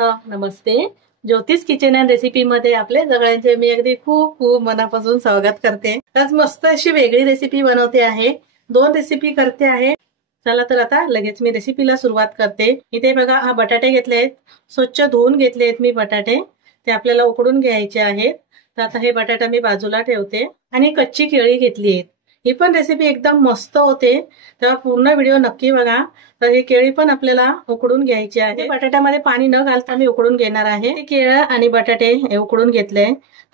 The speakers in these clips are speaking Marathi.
नमस्ते. ज्योतिष किचन अँड रेसिपी मध्ये आपले सगळ्यांचे मी अगदी खूप खूप मनापासून स्वागत करते. आज मस्त अशी वेगळी रेसिपी बनवते आहे. 2 रेसिपी करते आहे. चला तर आता लगेच मी रेसिपीला सुरुवात करते. इथे बघा हा बटाटे घेतलेत, स्वच्छ धुवून घेतलेत मी बटाटे. ते आपल्याला उकडून घ्यायचे आहेत. तर आता हे बटाटा मी बाजूला ठेवते आणि कच्ची केळी घेतली आहेत. ही पण रेसिपी एकदम मस्त होते, तेव्हा पूर्ण व्हिडिओ नक्की बघा. तर ही केळी पण आपल्याला उकडून घ्यायची आहे. बटाट्यामध्ये पाणी न घालता मी उकडून घेणार आहे. केळं आणि बटाटे हे उकडून घेतले.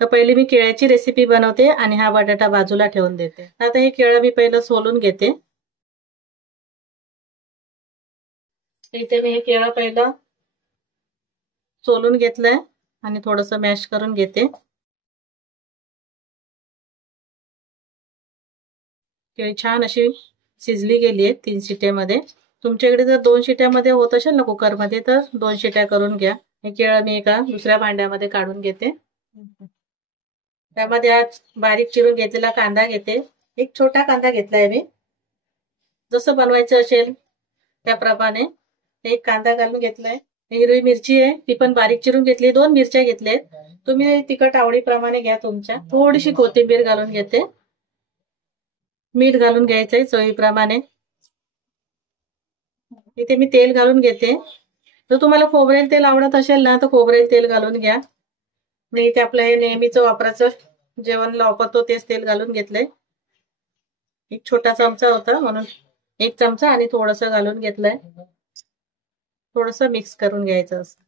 तर पहिली मी केळ्याची रेसिपी बनवते आणि हा बटाटा बाजूला ठेवून देते. आता हे केळं मी पहिलं सोलून घेते. इथे मी हे केळं पहिलं सोलून घेतलंय आणि थोडंसं मॅश करून घेते. केळी छान अशी शिजली गेली आहे 3 शिट्ट्यामध्ये. तुमच्याकडे जर 2 शिट्ट्यामध्ये होत असेल ना कुकरमध्ये तर 2 शिट्ट्या करून घ्या. हे केळं मी एका दुसऱ्या भांड्यामध्ये काढून घेते. त्यामध्ये आज बारीक चिरून घेतलेला कांदा घेते. एक छोटा कांदा घेतलाय मी. जसं बनवायचं असेल त्याप्रमाणे एक कांदा घालून घेतलाय. हिरवी मिरची आहे ती पण बारीक चिरून घेतली. 2 मिरच्या घेतल्यात. तुम्ही तिखट आवडीप्रमाणे घ्या तुमच्या. थोडीशी कोथिंबीर घालून घेते. मीठ घालून घ्यायचंय चवीप्रमाणे. इथे मी तेल घालून घेते. जर तुम्हाला खोबरेल तेल आवडत असेल ना तर खोबरेल तेल घालून घ्या. मी इथे आपलं हे नेहमीचं वापराचं जेवणला वापरतो तेच तेल घालून घेतलंय. एक छोटा चमचा होता म्हणून 1 चमचा आणि थोडंसं घालून घेतलंय. थोडंसं मिक्स करून घ्यायचं असं.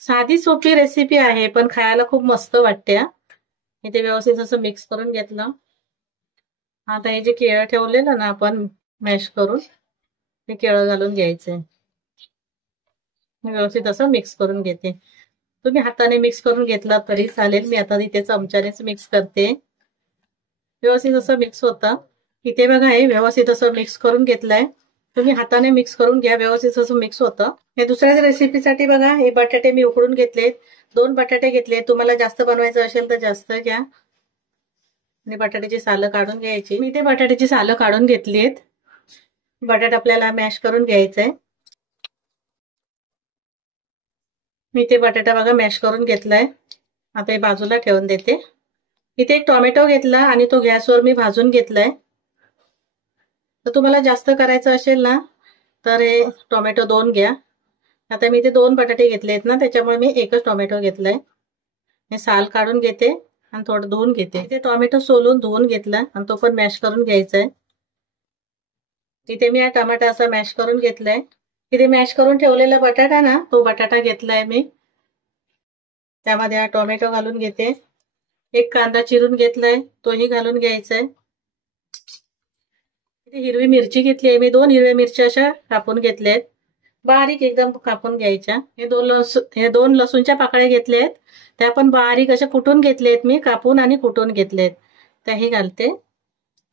साधी सोपी रेसिपी आहे पण खायला खूप मस्त वाटते. इथे व्यवस्थित असं मिक्स करून घेतलं. आता हे जे केळं ठेवलेलं ना आपण मॅश करून ते केळं घालून घ्यायचंय. व्यवस्थित असं मिक्स करून घेते. तुम्ही हाताने मिक्स करून घेतला तरी चालेल. मी आता इथे चमच्यानेच मिक्स करते. व्यवस्थित असं मिक्स होतं. इथे बघा हे व्यवस्थित असं मिक्स करून घेतलंय. तुम्ही हाताने मिक्स करून घ्या. व्यवस्थित असं मिक्स होतं. हे दुसऱ्या रेसिपीसाठी बघा हे बटाटे मी उकडून घेतलेत. 2 बटाटे घेतले. तुम्हाला जास्त बनवायचं असेल तर जास्त घ्या. आणि बटाट्याची सालं काढून घ्यायची. मी इथे बटाट्याची सालं काढून घेतलीत. बटाटा आपल्याला मॅश करून घ्यायचंय. मी इथे बटाटा बघा मॅश करून घेतलाय. आता हे बाजूला ठेवून देते. इथे एक टोमॅटो घेतला आणि तो गॅसवर मी भाजून घेतलाय. तर तुम्हाला जास्त करायचं असेल ना तर हे टोमॅटो 2 घ्या. आता मी इथे 2 बटाटे घेतलेत ना त्याच्यामुळे मी एकच टोमॅटो घेतलाय. हे साल काढून घेते आणि थोडं धुवून घेते. इथे टोमॅटो सोलून धुवून घेतला आणि तो पण मॅश करून घ्यायचा आहे. इथे मी हा टमाटा असा मॅश करून घेतलाय. इथे मॅश करून ठेवलेला बटाटा ना तो बटाटा घेतलाय मी. त्यामध्ये हा टोमॅटो घालून घेते. एक कांदा चिरून घेतलाय तोही घालून घ्यायचा आहे. इथे हिरवी मिरची घेतली आहे मी. 2 हिरव्या मिरच्या अशा कापून घेतल्यात. बारीक एकदम कापून घ्यायच्या. हे 2 लसूणच्या पाकळ्या घेतल्यात. त्या पण बारीक अशा कुटून घेतलेत मी. कापून आणि कुटून घेतलेत. त्याही घालते.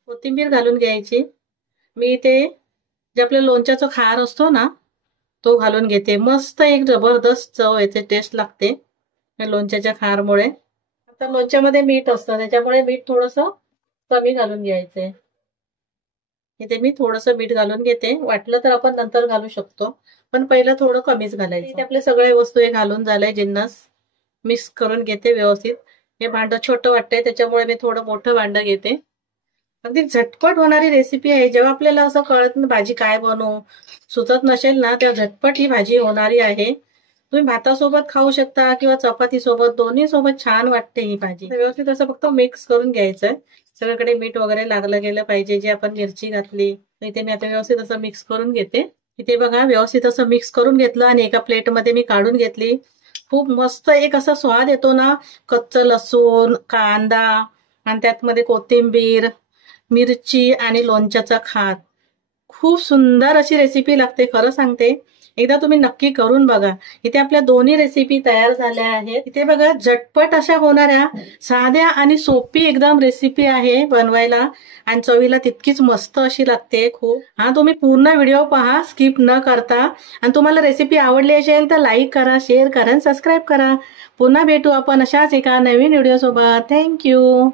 कोथिंबीर घालून घ्यायची. मी इथे जे आपल्या लोणच्याचा खार असतो ना तो घालून घेते. मस्त एक जबरदस्त चव येते, टेस्ट लागते लोणच्याच्या खारमुळे. आता लोणच्यामध्ये मीठ असतं त्याच्यामुळे मीठ थोडंसं कमी घालून घ्यायचंय. इथे मी थोडंसं मीठ घालून घेते. वाटलं तर आपण नंतर घालू शकतो पण पहिलं थोडं कमीच घालायचं. इथे आपले सगळे वस्तू हे घालून झालंय. जिन्नस मिक्स करून घेते व्यवस्थित. हे भांडं छोटं वाटतंय त्याच्यामुळे मी थोडं मोठं भांडं घेते. अगदी झटपट होणारी रेसिपी आहे. जेव्हा आपल्याला असं कळत नाही भाजी काय बनवू सुचत नसेल ना तेव्हा झटपट ही भाजी होणारी आहे. तुम्ही भातासोबत खाऊ शकता किंवा चपाती सोबत, दोन्ही सोबत छान वाटते ही भाजी. व्यवस्थित असं फक्त मिक्स करून घ्यायचंय. सगळीकडे मीठ वगैरे लागलं गेलं पाहिजे. जे आपण मिरची घातली इथे मी आता व्यवस्थित असं मिक्स करून घेते. इथे बघा व्यवस्थित असं मिक्स करून घेतलं आणि एका प्लेटमध्ये मी काढून घेतली. खूप मस्त एक असा स्वाद येतो ना. कच्चं लसूण, कांदा आणि त्यातमध्ये कोथिंबीर, मिरची आणि लोणच्याचा खार. खूप सुंदर अशी रेसिपी लागते. खरं सांगते एकदा तुम्ही नक्की करून बघा. इथे आपल्या दोन्ही रेसिपी तयार झाल्या आहेत. इथे बघा झटपट अशा होणाऱ्या साध्या आणि सोपी एकदम रेसिपी आहे बनवायला आणि चवीला तितकीच मस्त अशी लागते खूप. तुम्ही पूर्ण व्हिडिओ पहा स्किप न करता. आणि तुम्हाला रेसिपी आवडली असेल तर लाईक करा, शेअर करा, सबस्क्राईब करा. पुन्हा भेटू आपण अशाच एका नवीन व्हिडिओ सोबत. थँक्यू.